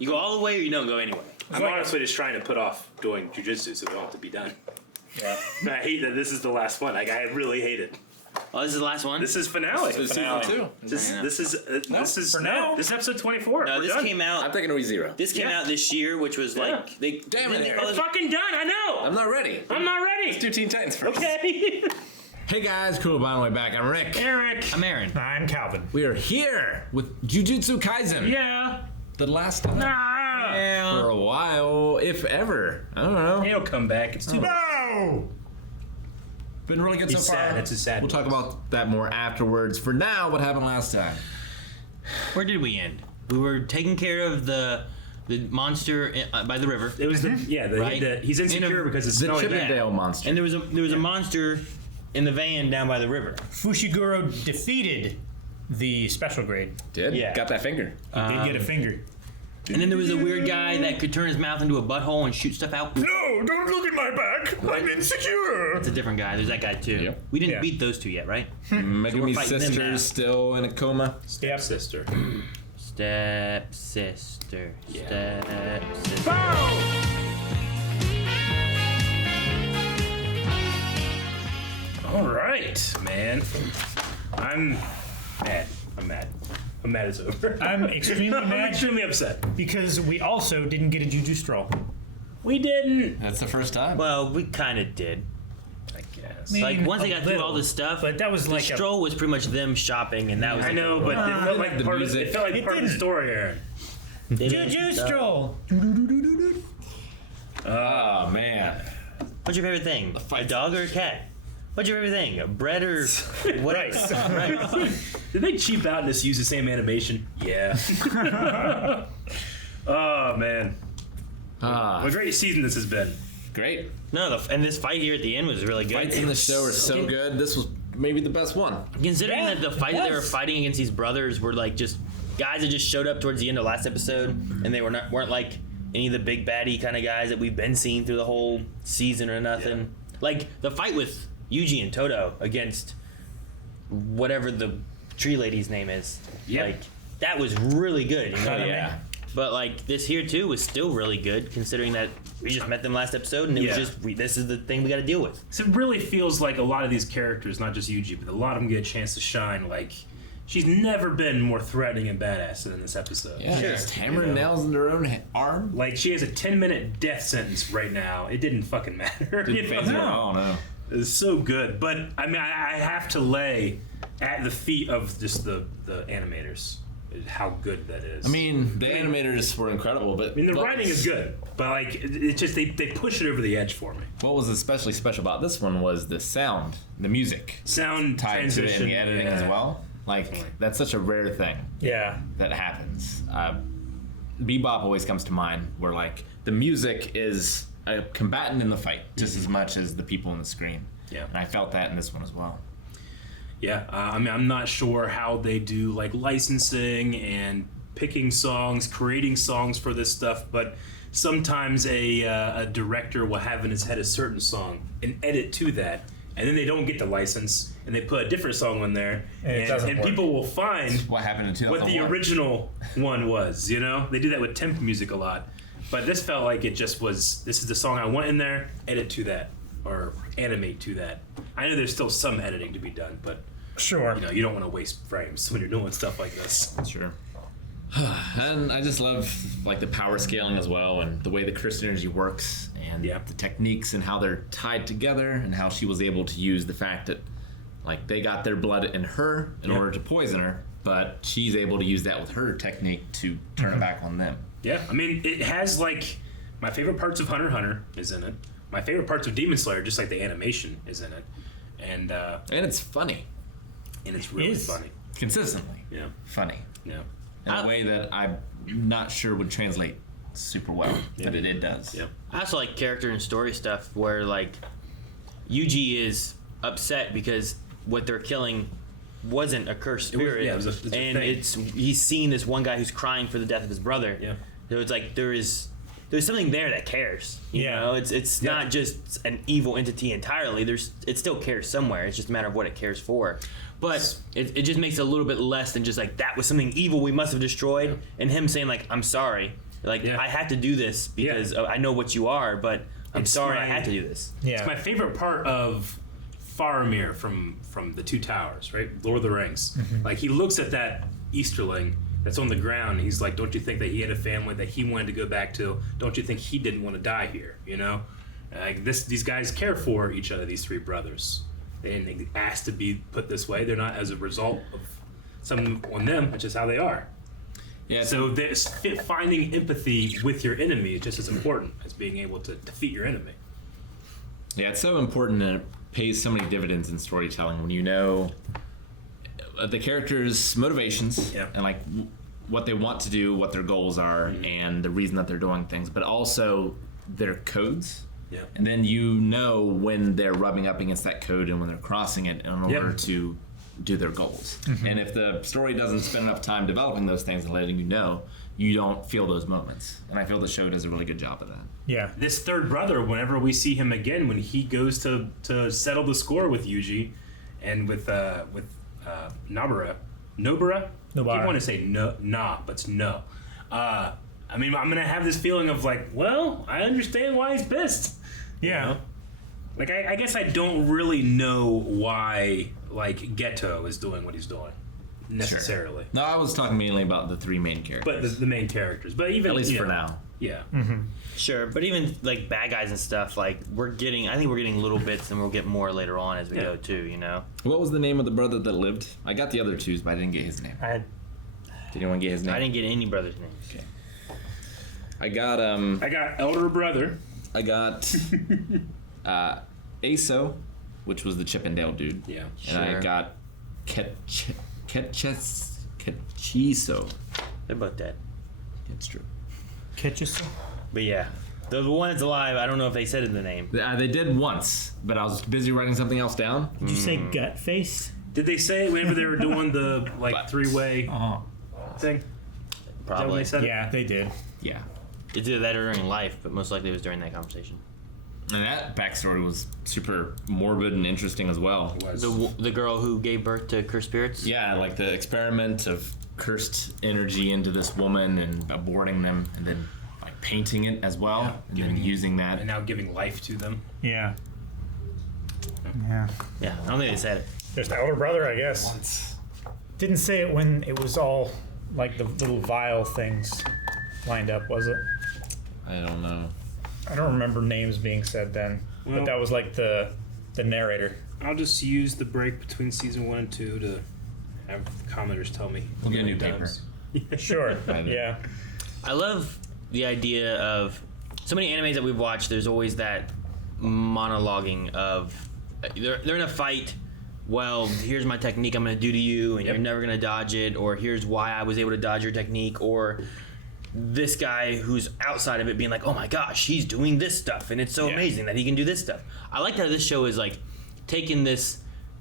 You go all the way or you don't go anyway. I'm honestly just trying to put off doing jujutsu so we don't have to be done. Yeah. I hate that this is the last one. Like, I really hate it. Oh, this is the last one? This is finale. This is Finale. season 2. This is for now. This is episode 24. No, We're this done. came out. I'm thinking it'll be 0. This came out this year, which was like they. Damn it, didn't they Eric. call We're it- fucking done. I know. I'm not ready. I'm not ready. Do Teen Titans first. Okay. Hey guys, cool. By the way, back. I'm Rick. Eric. I'm Aaron. I'm Calvin. We are here with Jujutsu Kaisen. Yeah. The last time Ah. for a while, if ever. I don't know. He'll come back. It's too bad. No! Been really good He's so far. sad. It's a sad. We'll talk about that more afterwards. For now, what happened last time? Where did we end? We were taking care of the monster by the river, It was Right. he's insecure because it's The smelling bad. Chippendale monster. and there was a monster in the van down by the river. Fushiguro defeated the special grade. Did? Yeah. Got that finger. He did get a finger. And then there was a weird guy that could turn his mouth into a butthole and shoot stuff out. No, don't look at my back. I'm insecure. It's a different guy. There's that guy too. Yep. We didn't Yeah. beat those two yet, right? Megumi fighting them now. sister's still in a coma. Yep. Sister. Stepsister. Yeah. Stepsister. All right, man. I'm mad. I'm mad it's over. I'm extremely I'm mad extremely upset. because we also didn't get a juju stroll. We didn't. That's the first time. Well, we kind of did. I guess. Me- Like once they a got through little, all this stuff, but that was the like a- stroll was pretty much them shopping, and that was. I like know, but it felt like the part of music. it felt like It part of the didn't. story, Aaron. they didn't- Juju stroll. Oh man. What's your favorite thing? A dog or a cat? What's your favorite thing? A bread or what? Rice. Rice. Did they cheap out and just use the same animation? Yeah. Oh man, what a great season this has been. Great. No, and this fight here at the end was really good. Fights in the show are so good. This was maybe the best one. Considering Yeah, that the fight that they were yes. fighting against these brothers were like just guys that just showed up towards the end of last episode, and they weren't like any of the big baddie kind of guys that we've been seeing through the whole season or nothing. Like the fight with Yuji and Toto against whatever the tree lady's name is. Yeah. Like that was really good. You know what I Yeah. mean? But like this here too was still really good, considering that we just met them last episode, and it Yeah. was just this is the thing we got to deal with. So it really feels like a lot of these characters, not just Yuji, but a lot of them get a chance to shine. Like she's never been more threatening and badass than in this episode. Yeah, Sure. just hammering You know. nails into her own arm. Like she has a 10-minute death sentence right now. It didn't fucking matter. Didn't you know? phase her at all, no. It's so good, but I mean, I have to lay at the feet of just the animators how good that is. I mean, the animators were incredible, but the writing is good, but like it's just they push it over the edge for me. What was especially special about this one was the sound, the music Sound tied to it transition, in the editing yeah. as well. Like that's such a rare thing Yeah. that happens. Bebop always comes to mind, where like the music is a combatant in the fight just as much as the people on the screen. Yeah. And I felt that in this one as well. Yeah, I mean, I'm not sure how they do like licensing and picking songs, creating songs for this stuff, but sometimes a director will have in his head a certain song and edit to that, and then they don't get the license and they put a different song in there, And it doesn't work. people will find What happened in 2001? what the original one was. You know, they do that with temp music a lot, but this felt like it just was. This is the song I want in there. Edit to that or animate to that. I know there's still some editing to be done, but Sure. you know, you don't want to waste frames when you're doing stuff like this. Sure. And I just love like the power scaling as well, and the way the crystal energy works, and Yeah. the techniques and how they're tied together, and how she was able to use the fact that like they got their blood in her in Yeah. order to poison her, but she's able to use that with her technique to turn it back on them. Yeah, I mean, it has like my favorite parts of Hunter x Hunter is in it. My favorite parts of Demon Slayer, just like the animation, is in it, and And it's funny, it's really is. funny. consistently Yeah, funny, yeah, in a way that I'm not sure would translate super well, but it does. yeah. I also like character and story stuff where like Yuji is upset because what they're killing wasn't a cursed spirit, yeah, it was a and thing. he's seeing this one guy who's crying for the death of his brother. Yeah. So it's like there's something there that cares. You Yeah. know, it's Yeah. not just an evil entity entirely. It still cares somewhere. It's just a matter of what it cares for. But it just makes it a little bit less than just like that was something evil we must have destroyed. And him saying like I'm sorry, Like, Yeah. I have to do this because I know what you are, but I'm It's sorry I my- have to do this. Yeah. It's my favorite part of Faramir from the Two Towers, right? Lord of the Rings. Like, he looks at that Easterling that's on the ground, and he's like, don't you think that he had a family that he wanted to go back to? Don't you think he didn't want to die here, you know? Like, these guys care for each other, these three brothers. They didn't ask to be put this way. They're not as a result of something on them. It's just how they are. Yeah. So finding empathy with your enemy is just as important as being able to defeat your enemy. Yeah, it's so important, and it pays so many dividends in storytelling when you know the characters' motivations and like what they want to do, what their goals are, and the reason that they're doing things, but also their codes. Yeah. And then you know when they're rubbing up against that code and when they're crossing it in order to do their goals. And if the story doesn't spend enough time developing those things and letting you know, you don't feel those moments. And I feel the show does a really good job of that. Yeah. This third brother, whenever we see him again, when he goes to settle the score with Yuji and with Nobara. I keep want to say but it's no. I mean, I'm gonna have this feeling of like, well, I understand why he's pissed. Yeah. You know? Like, I guess I don't really know why, like, Geto is doing what he's doing necessarily. No, I was talking mainly about the three main characters. But the main characters. But even at least you for know, now. Yeah. Sure, but even like bad guys and stuff, like I think we're getting little bits, and we'll get more later on as we go too. You know. What was the name of the brother that lived? I got the other twos, but I didn't get his name. Did anyone get his name? I didn't get any brothers' names. Okay. I got I got elder brother. I got Aso, which was the Chippendale dude. Yeah. And I Sure. got Ketchiso. They're both dead. It's true. Ketchup. But yeah, the one that's alive, I don't know if they said in the name. They did once, but I was busy writing something else down. Did you say gut face? Did they say whenever they were doing the like three-way thing? Is that when Probably. they said it? Yeah, they did. Yeah. It's either that or during life, but most likely it was during that conversation. And that backstory was super morbid and interesting as well. The girl who gave birth to cursed spirits. Yeah, like the experiment of cursed energy into this woman and aborting them, and then like painting it as well, and then using that. And now giving life to them. Yeah. Yeah. Yeah, I don't think they said it. Just elder brother, I guess. Didn't say it when it was all like the little vial things lined up, was it? I don't know. I don't remember names being said then, Well- but that was like the narrator. I'll just use the break between season 1 and 2 to have commenters tell me. We'll get a new times. Sure. Right. Yeah. I love the idea of so many animes that we've watched. There's always that monologuing of they're in a fight. Well, here's my technique I'm going to do to you, and you're never going to dodge it. Or here's why I was able to dodge your technique. Or this guy who's outside of it being like, oh my gosh, he's doing this stuff, and it's so amazing that he can do this stuff. I like how this show is like taking the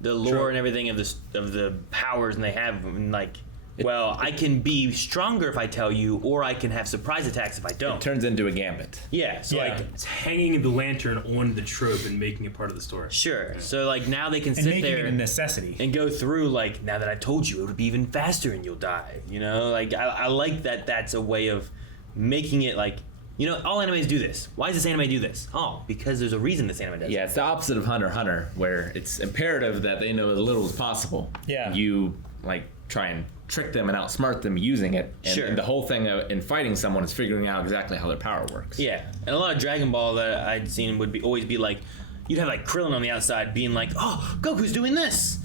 lore and everything of the powers and they have, and like, well, I can be stronger if I tell you, or I can have surprise attacks if I don't. It turns into a gambit. Yeah, so like, It's hanging the lantern on the trope and making it part of the story. sure. So like now they can And sit making there it a necessity. and go through like, now that I told you, it would be even faster and you'll die. You know, like I like that. That's a way of making it like, you know, all animes do this. Why does this anime do this? Oh, because there's a reason this anime does. Yeah, it's the opposite of Hunter x Hunter, where it's imperative that they know as little as possible. Yeah. You like try and trick them and outsmart them using it. And, Sure. and the whole thing in fighting someone is figuring out exactly how their power works. Yeah, and a lot of Dragon Ball that I'd seen would always be like, you'd have like Krillin on the outside being like, oh, Goku's doing this,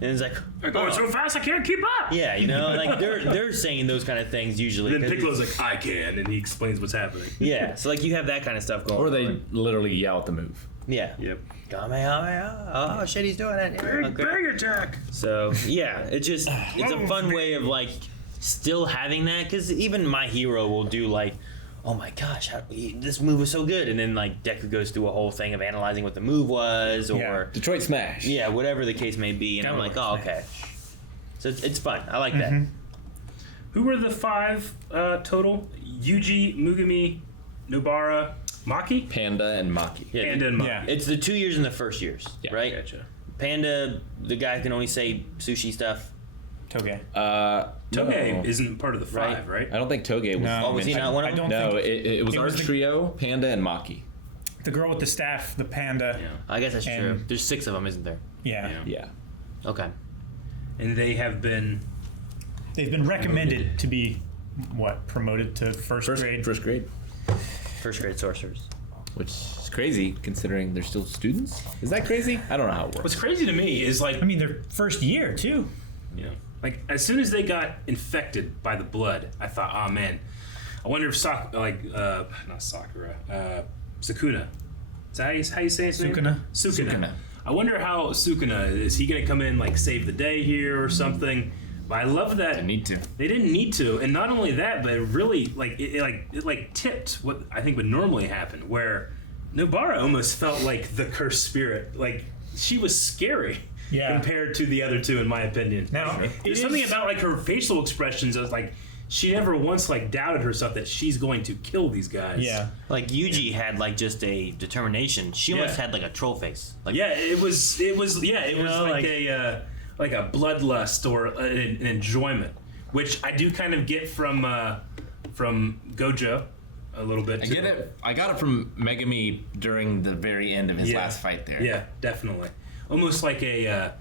and it's like, They're going so fast I can't keep up. yeah, you know, like they're saying those kind of things usually. And then 'cause Piccolo's like, I can, and he explains what's happening. yeah, so like you have that kind of stuff going. Or they on. literally yell at the move. Yeah. Yep. Kamehameha. Oh shit, he's doing it. Yeah, okay. Bang attack. So yeah, it's a fun way of like still having that, because even My Hero will do like, oh my gosh, this move was so good, and then like Deku goes through a whole thing of analyzing what the move was, or Detroit Smash. yeah, whatever the case may be, and I'm like, oh okay. So it's fun. I like that. Who were the 5 total? Yuji, Mugami, Nobara, Maki? Panda and Maki. Yeah, And then Maki. Yeah. it's the 2 years and the first years, Yeah, right? Gotcha. Panda, the guy who can only say sushi stuff. Toge. Toge no. isn't part of the five, right? I don't think Toge was. No. Oh, was he not one of I them? don't No, think it was it our was the- trio, Panda and Maki. the girl with the staff, the panda. Yeah. I guess that's true. And- There's 6 of them, isn't there? Yeah. Yeah. Okay. And they have been. They've been recommended to be promoted to first grade. First grade. First grade sorcerers. Which is crazy considering they're still students. Is that crazy? I don't know how it works. What's crazy to me is like, I mean, their first year too. like as soon as they got infected by the blood, I thought, oh man, I wonder if not Sakura, Sukuna. Is that how you say his name? Sukuna. I wonder how Sukuna is. He gonna come in like save the day here or something? But I love that They need to. they didn't need to, and not only that, but it really it tipped what I think would normally happen, where Nobara almost felt like the cursed spirit. Like she was scary compared to the other two, in my opinion. Now, There's something about like her facial expressions of like she never once like doubted herself that she's going to kill these guys. Yeah. Like Yuji had like just a determination. She almost had like a troll face. Like It was know, like a bloodlust or an enjoyment, which I do kind of get from Gojo a little bit. I get it. I got it from Megami during the very end of his last fight there. Yeah, definitely. Almost like I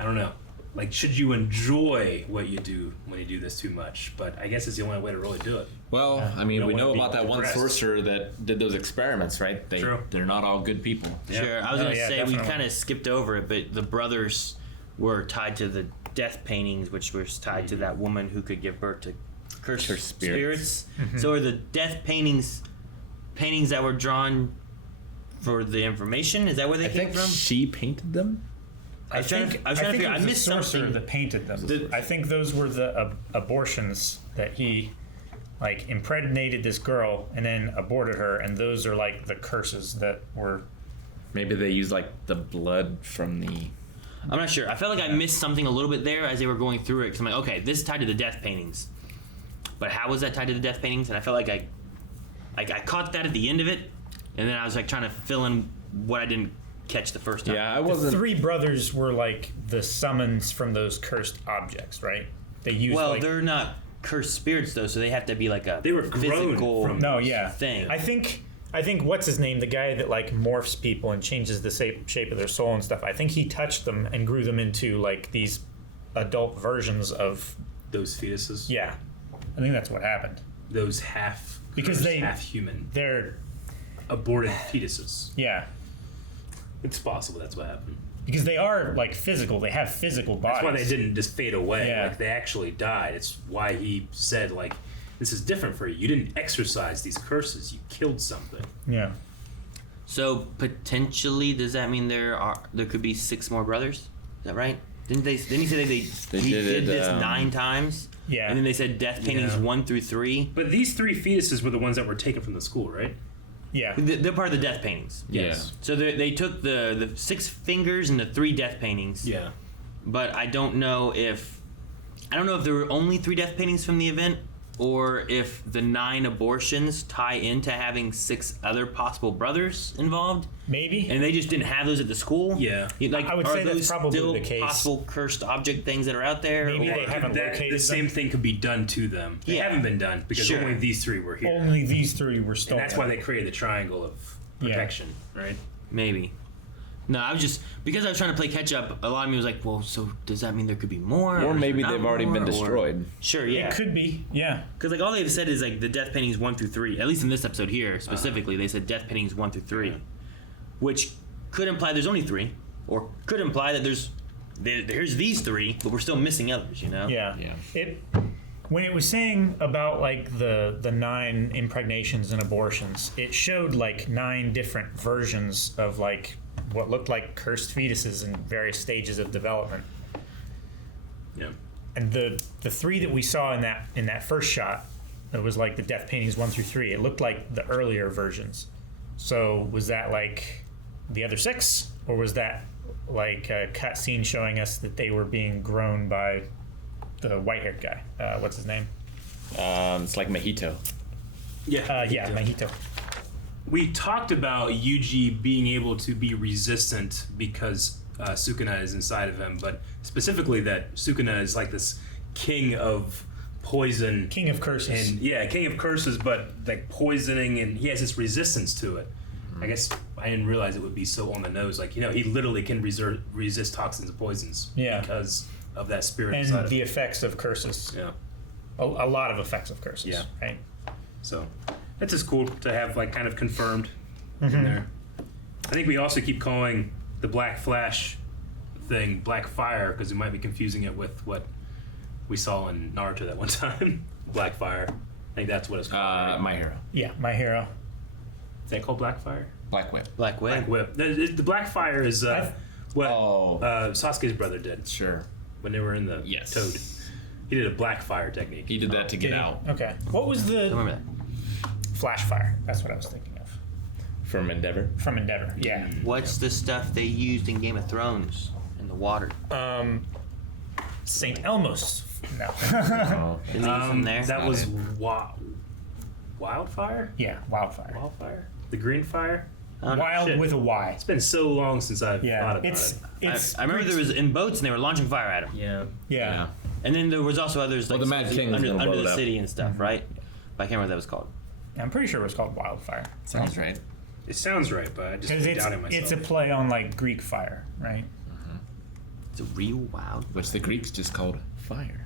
don't know. Like, should you enjoy what you do when you do this too much? But I guess it's the only way to really do it. Well, I mean, don't we wanna know be about that one depressed. sorcerer that did those experiments, right? True. They're not all good people. Sure. I was Oh, gonna yeah, say definitely. we kind of skipped over it, but the brothers were tied to the death paintings, which was tied to that woman who could give birth to cursed Cursed spirits. Mm-hmm. So are the death paintings that were drawn for the information? Is that where they I came think from? she painted them. I was trying to figure. I it was missed the sorcerer something. that painted them. The- I think those were the abortions that he like impregnated this girl and then aborted her, and those are like the curses that were. Maybe they used like the blood from the. I'm not sure. I felt like I missed something a little bit there as they were going through it. Because I'm like, okay, this is tied to the death paintings, but how was that tied to the death paintings? And I felt like I caught that at the end of it, and then I was like trying to fill in what I didn't catch the first time. Yeah, I The wasn't. three brothers were like the summons from those cursed objects, right? They used Well, like they're not cursed spirits though, so they have to be like a They were grown physical from- no, yeah. thing. I think what's his name, the guy that like morphs people and changes the shape of their soul and stuff. I think he touched them and grew them into like these adult versions of. Those fetuses. Yeah, I think that's what happened. Those half Because they- half human They're aborted fetuses. yeah. It's possible that's what happened. Because they are like physical, they have physical bodies. That's why they didn't just fade away. Yeah. Like they actually died. It's why he said like, this is different for you. You didn't exercise these curses. You killed something. Yeah. So potentially, does that mean there could be 6 more brothers? Is that right? Didn't he say They he did did it, this 9 times? Yeah. And then they said death paintings Yeah. 1 through 3. But these 3 fetuses were the ones that were taken from the school, right? Yeah. They're part of the death paintings. Yes. So they took the 6 fingers and the 3 death paintings. Yeah. But I don't know if there were only 3 death paintings from the event, or if the 9 abortions tie into having 6 other possible brothers involved, Maybe. and they just didn't have those at the school. Yeah. Like, I would are say that's those probably still the case. possible cursed object things that are out there? Maybe or- they haven't located the same them. thing could be done to them. They Yeah. haven't been done because Sure. only these 3 were here. Only these 3 were And stolen. that's why they created the triangle of protection, right? Maybe. No, I was just because I was trying to play catch up. A lot of me was like, "Well, so does that mean there could be more?" Or is maybe there not they've already more? been Or- destroyed. Sure, yeah. It could be. Yeah. Because like all they've said is like the death paintings 1 through 3. At least in this episode here specifically, they said death paintings 1 through 3, which could imply there's only 3, or could imply that here's these 3, but we're still missing others. You know? Yeah. Yeah. It when it was saying about like the 9 impregnations and abortions, it showed like 9 different versions of like what looked like cursed fetuses in various stages of development. Yeah. And the 3 that we saw in that first shot, it was like the death paintings 1 through 3. It looked like the earlier versions. So was that like the other 6, or was that like a cutscene showing us that they were being grown by the white-haired guy? What's his name? It's like Mojito. Yeah. Yeah, Mahito. We talked about Yuji being able to be resistant because Sukuna is inside of him, but specifically that Sukuna is like this king of poison. King of curses. And king of curses, but like poisoning, and he has this resistance to it. I guess I didn't realize it would be so on the nose. Like, he literally can resist toxins and poisons because of that spirit inside and of the him. effects of curses. Yeah. A lot of effects of curses. Yeah. Right. So it's just cool to have like kind of confirmed in there. I think we also keep calling the Black Flash thing Black Fire because we might be confusing it with what we saw in Naruto that one time. Black Fire. I think that's what it's called. Right? My Hero. Yeah, My Hero. Is that called Black Fire? Black Whip. Black Whip. Black Whip. The Black Fire is what Oh. Sasuke's brother did Sure. when they were in the Yes. Toad. He did a Black Fire technique. He did that to get out Okay. What was I the remember that. Flash Fire? That's what I was thinking of. from Endeavor. From Endeavor. Yeah. What's the stuff they used in Game of Thrones in the water? St. Elmo's. No. Oh. Didn't they use them there? That was Wildfire? Yeah, Wildfire. Wildfire? The Green Fire? I don't know. Wild Shit. with a Y. It's been so long since I've thought Yeah. about It's it. I remember there was in boats and they were launching fire at them. Yeah. yeah. And then there was also others like the Mad King was under, gonna under blow the it up. city and stuff, right? But I can't remember what that was called. I'm pretty sure it was called Wildfire. Sounds right. It sounds right, but I just Because doubted myself. it's a play on like Greek fire, right? It's a real wild. Which the Greeks just called fire.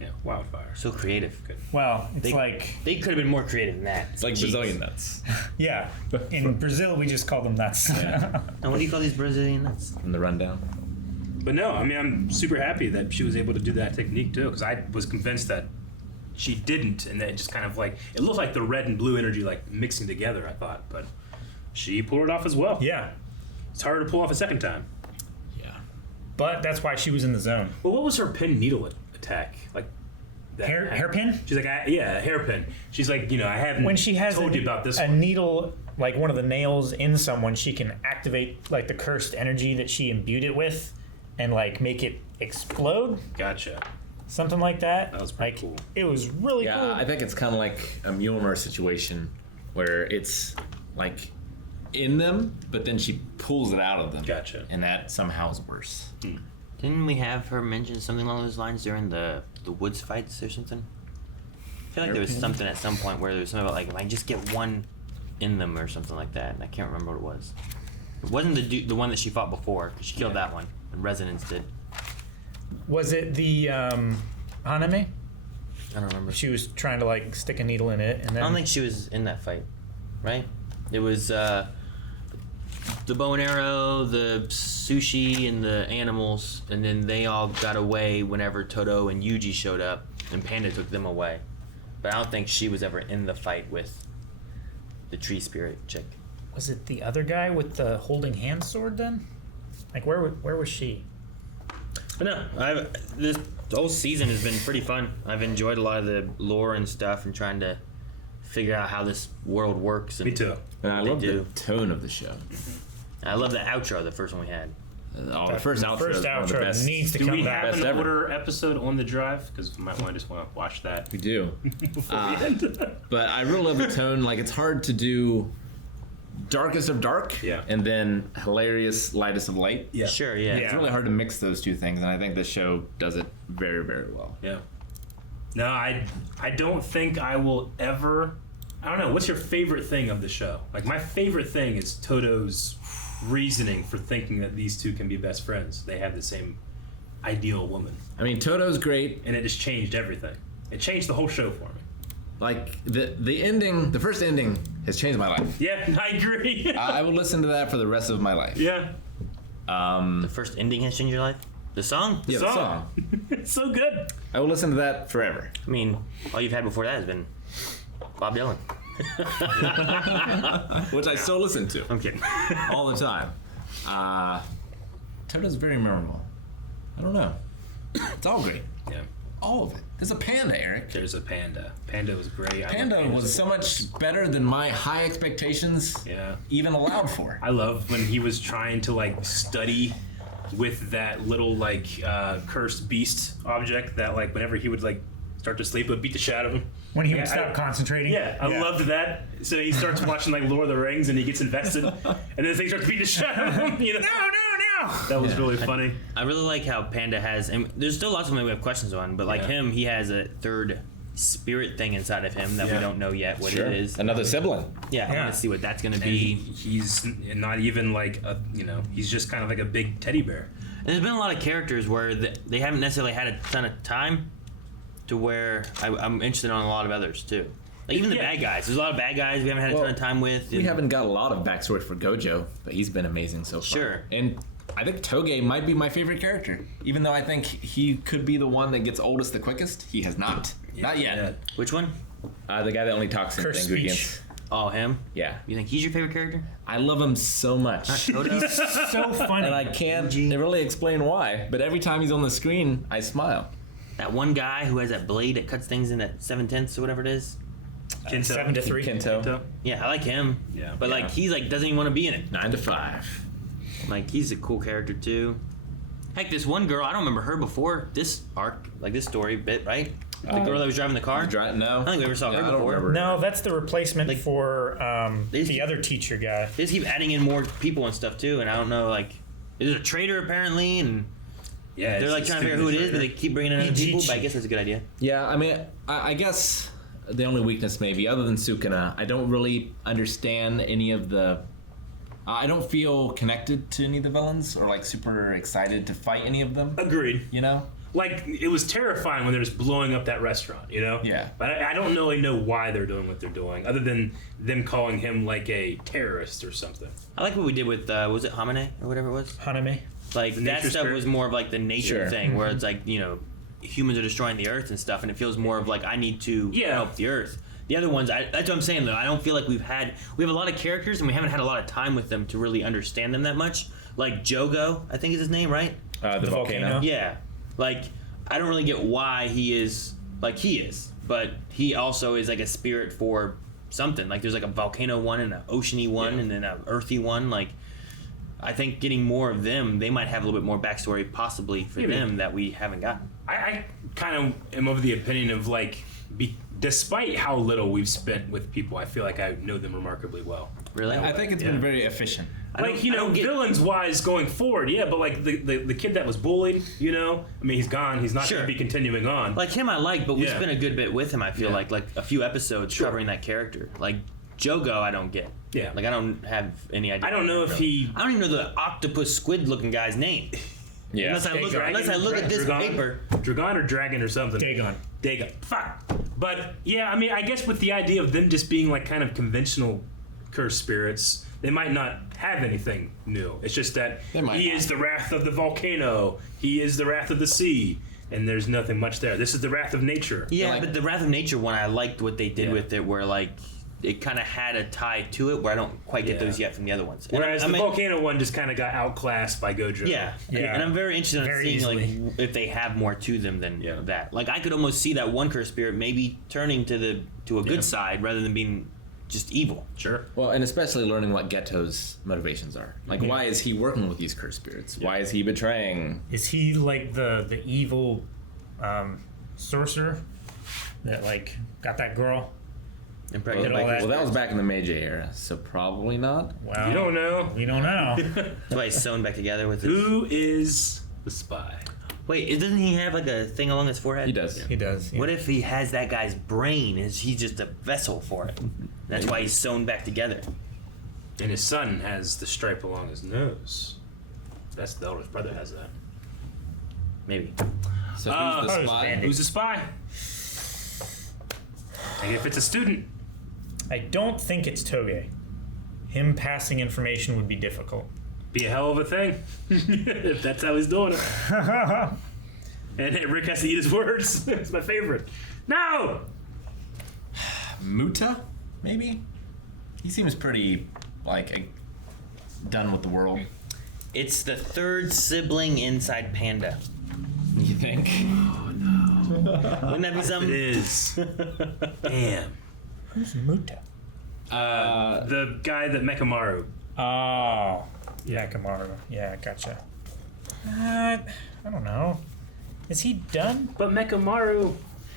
Yeah, Wildfire. So creative. Good. Well, it's They- like They could have been more creative than that. It's like Jeez. Brazilian nuts yeah. In Brazil, we just call them nuts. And what do you call these Brazilian nuts? in the rundown. But no, I mean, I'm super happy that she was able to do that technique too, because I was convinced that she didn't, and that it just kind of like, it looked like the red and blue energy like mixing together, I thought, but she pulled it off as well. Yeah, It's harder to pull off a second time. Yeah. but that's why she was in the zone. Well, what was her pin needle attack? Like, that Hairpin? She's like, yeah, hairpin. She's like, I haven't When she has told you about this a one. needle, like one of the nails in someone, she can activate like the cursed energy that she imbued it with, and like make it explode, Gotcha. something like that. That was pretty like, cool. It was really Yeah, cool. I think it's kind of like a Mjolnir situation where it's like in them, but then she pulls it out of them. Gotcha. And that somehow is worse. Didn't we have her mention something along those lines during the woods fights or something? I feel like there was something at some point where there was something about like just get one in them or something like that, and I can't remember what it was. It wasn't the one that she fought before, because she killed that one. And Resonance did. Was it the anime? I don't remember. She was trying to like stick a needle in it, and then I don't think she was in that fight, right? It was the bow and arrow, the sushi, and the animals, and then they all got away whenever Todo and Yuji showed up, and Panda took them away. But I don't think she was ever in the fight with the tree spirit chick. was it the other guy with the holding hand sword then? Like where was she? But no, this whole season has been pretty fun. I've enjoyed a lot of the lore and stuff, and trying to figure out how this world works. And Me too. And I They love do. the tone of the show. I love the outro, the first one we had. The first outro is one of the outro best. needs to Do come we back. have Best an ever. order episode on the drive? Because we might want to watch that We do. before we end. But I really love the tone. Like, it's hard to do darkest of dark Yeah. and then hilarious lightest of light. Yeah. Sure, yeah. It's really hard to mix those two things, and I think the show does it very, very well. Yeah. No, I don't think I will ever. I don't know. What's your favorite thing of the show? Like, my favorite thing is Todo's reasoning for thinking that these two can be best friends. They have the same ideal woman, I mean, Toto's great. and it just changed everything. It changed the whole show for me. Like, the ending, the first ending has changed my life. Yeah, I agree. I will listen to that for the rest of my life. Yeah. The first ending has changed your life? The song? Yeah, the song. It's so good. I will listen to that forever. I mean, all you've had before that has been Bob Dylan. Which I still listen to I'm kidding. all the time. Toto's very memorable. I don't know. It's all great. Yeah. All of it. There's a panda, Eric. There's a panda. Panda was great. Panda was so much better than my high expectations Yeah. even allowed for. I love when he was trying to like study with that little like cursed beast object that like whenever he would like start to sleep it would beat the shit out of him. When he Yeah, would stop concentrating. Yeah, I loved that. So he starts watching like Lord of the Rings and he gets invested, and then things start to beat the shit out of him. You know? No. That was really funny. I really like how Panda has, and there's still lots of them we have questions on, but like him, he has a third spirit thing inside of him that we don't know yet what it is. Another sibling. Yeah, I want to see what that's going to And be. he's not even like a, he's just kind of like a big teddy bear. And there's been a lot of characters where they haven't necessarily had a ton of time to where I'm interested in a lot of others too. Like even the bad guys. There's a lot of bad guys we haven't had a ton of time with. We haven't got a lot of backstory for Gojo, but he's been amazing so far. Sure. And I think Toge might be my favorite character. Even though I think he could be the one that gets oldest the quickest, he has not. Not yet. Which one? The guy that only talks in Cursed ingredients. speech. Oh, him? Yeah. You think he's your favorite character? I love him so much. Toto? So funny. And I can't really explain why, but every time he's on the screen, I smile. That one guy who has that blade that cuts things in at 7/10 or whatever it is. Kento. 7 to 3. Kento. Yeah, I like him. Yeah. But like he's like doesn't even want to be in it. 9 to 5. Like he's a cool character too. Heck, this one girl, I don't remember her before this arc, like this story bit, right? The girl that was driving the car. No. I don't think we ever saw her I don't before. remember. No, that's the replacement for They the other teacher guy. They just keep adding in more people and stuff too, and I don't know, like, is it a traitor apparently? And Yeah, they're like trying to figure out who it is, but they keep bringing in other people. But I guess that's a good idea. Yeah, I mean, I guess the only weakness maybe, other than Sukuna, I don't really understand any of the... I don't feel connected to any of the villains or like super excited to fight any of them, Agreed. you know? Like, it was terrifying when they're just blowing up that restaurant, Yeah. But I don't really know why they're doing what they're doing, other than them calling him like a terrorist or something. I like what we did with was it Hamane or whatever it was. Haname. Like The that nature stuff spirit? was more of like the nature Sure. thing, where it's like humans are destroying the earth and stuff, and it feels more of like I need to help the earth. The other ones, that's what I'm saying though. I don't feel like we have a lot of characters and we haven't had a lot of time with them to really understand them that much. Like Jogo, I think is his name, right? The volcano. Yeah. Like I don't really get why he is like he is, but he also is like a spirit for something. Like there's like a volcano one and an oceany one and then an earthy one. Like I think getting more of them, they might have a little bit more backstory possibly for them that we haven't gotten. I kind of am of the opinion of like, despite how little we've spent with people, I feel like I know them remarkably well. Really? I think it's been very efficient. Like, villains wise going forward, but like the kid that was bullied, I mean, he's gone. He's not going to be continuing on. Like him I like, but we spent a good bit with him, I feel like a few episodes covering that character. Like Jogo I don't get. Yeah. Like I don't have any idea. I don't know if I don't even know the octopus squid looking guy's name. Yeah. Unless I look at this paper. Dragon or Dragon or something. Dagon. Fuck. But yeah, I mean, I guess with the idea of them just being like kind of conventional cursed spirits, they might not have anything new. It's just that he is the wrath of the volcano. He is the wrath of the sea. And there's nothing much there. This is the wrath of nature. Yeah, but the Wrath of Nature one, I liked what they did with it, where like it kind of had a tie to it, where I don't quite get those yet from the other ones. Whereas the volcano one just kind of got outclassed by Gojo. Yeah. And I'm very interested in seeing like if they have more to them than that. Like I could almost see that one cursed spirit maybe turning to a good side rather than being just evil. Sure. Well, and especially learning what Geto's motivations are. Like, why is he working with these cursed spirits? Why is he betraying? Is he like the evil sorcerer that like got that girl? Well, that was back in the Meiji era, so probably not. Wow. You don't know. We don't know. That's why he's sewn back together with his... Who is the spy? Wait, doesn't he have like a thing along his forehead? He does. He does. Yeah. What if he has that guy's brain? Is he just a vessel for it? That's why he's sewn back together. And his son has the stripe along his nose. That's the eldest brother has that. Maybe. So who's the spy? Who's the spy? And if it's a student, I don't think it's Toge. Him passing information would be difficult. be a hell of a thing. If that's how he's doing it. And Rick has to eat his words. It's my favorite. No! Muta, maybe? He seems pretty, done with the world. It's the third sibling inside Panda. You think? Wouldn't that be something? It is. Damn. Who's Muta? The guy that Mekamaru. Oh, yeah, Kamaru. Yeah, gotcha. I don't know. Is he done? But Mekamaru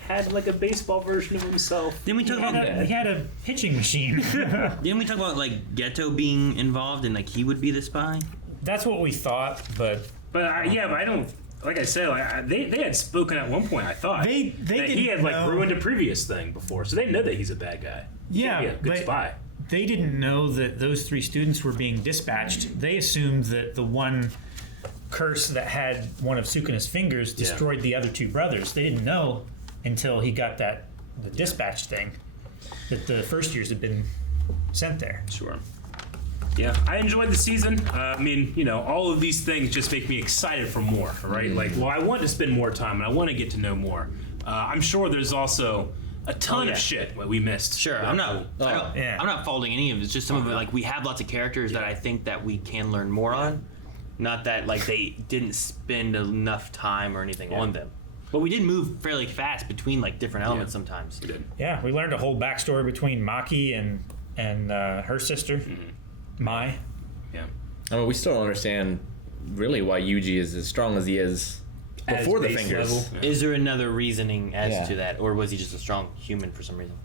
had a baseball version of himself. Didn't we talk about He had a pitching machine. Didn't we talk about Geto being involved and he would be the spy? That's what we thought, but But I don't. Like I said, they had spoken at one point. I thought They that he had didn't know. ruined a previous thing before, so they know that he's a bad guy. yeah, Good but spy. they didn't know that those 3 students were being dispatched. They assumed that the one curse that had one of Sukuna's fingers destroyed the other 2 brothers. They didn't know until he got the dispatch thing that the first years had been sent there. Sure. Yeah, I enjoyed the season. I mean, all of these things just make me excited for more, right? I want to spend more time and I want to get to know more. I'm sure there's also a ton of shit that we missed. Sure, I'm not. Yeah. I'm not faulting any of it. It's just some of it. Like we have lots of characters that I think that we can learn more on. Not that they didn't spend enough time or anything on them, but we did move fairly fast between different elements sometimes. We did. Yeah, we learned a whole backstory between Maki and her sister, Mai. Yeah. I mean, we still don't understand really why Yuji is as strong as he is before the base fingers. level. Yeah. Is there another reasoning as Yeah. to that, or was he just a strong human for some reason?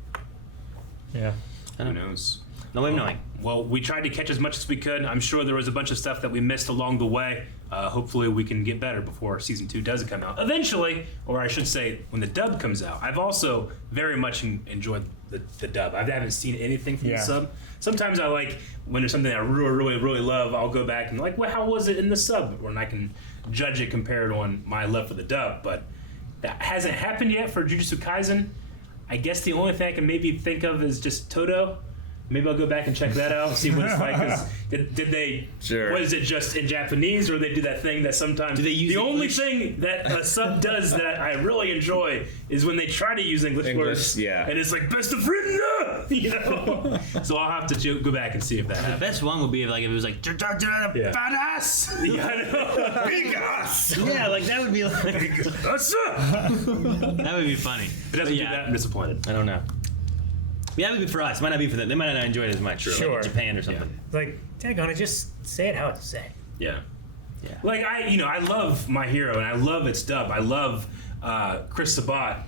Yeah. Who knows? No way of knowing. Well, we tried to catch as much as we could. I'm sure there was a bunch of stuff that we missed along the way. Hopefully we can get better before season 2 does come out. Eventually, or I should say when the dub comes out. I've also very much enjoyed the dub. I haven't seen anything from the sub. Sometimes I when there's something I really, really, really love, I'll go back and well, how was it in the sub? And I can judge it compared on my love for the dub. But that hasn't happened yet for Jujutsu Kaisen. I guess the only thing I can maybe think of is just Todo. Maybe I'll go back and check that out, see what it's like. 'Cause did they? Sure. Was it just in Japanese, or they do that thing that sometimes? Do they use the only English? thing that a sub does that I really enjoy is when they try to use English words. yeah. And it's best of friend, So I'll have to go back and see if that The happens. best one would be if it was badass. Yeah, I know. Big ass. Yeah, that would be that would be funny. It doesn't do that. I'm disappointed. I don't know. Yeah, that would be for us. Might not be for them. They might not enjoy it as much. Sure. Like Japan or something. Daggone it, just say it how it's said. Yeah. Yeah. I love My Hero and I love its dub. I love Chris Sabat.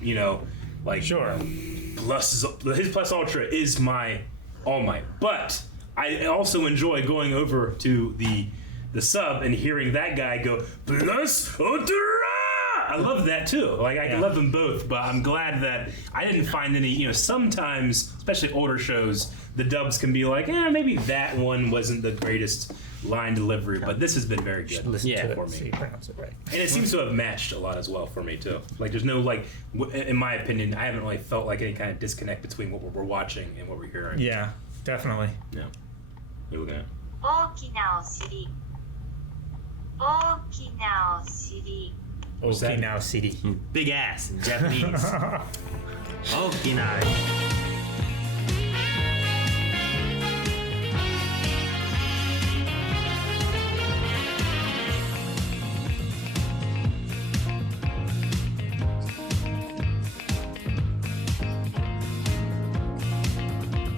Sure. His Plus Ultra is my All Might, but I also enjoy going over to the sub and hearing that guy go Plus Ultra. I love that too. I love them both, but I'm glad that I didn't find any. Sometimes, especially older shows, the dubs can be maybe that one wasn't the greatest line delivery, but this has been very good. Listen to for it, so me. you pronounce it right. And it seems to have matched a lot as well for me too. There's no in my opinion, I haven't really felt any kind of disconnect between what we're watching and what we're hearing. Yeah, definitely. Yeah. What are you looking at? 大きなお尻大きなお尻 Okay, now CD. Big ass in Japanese. Okinai.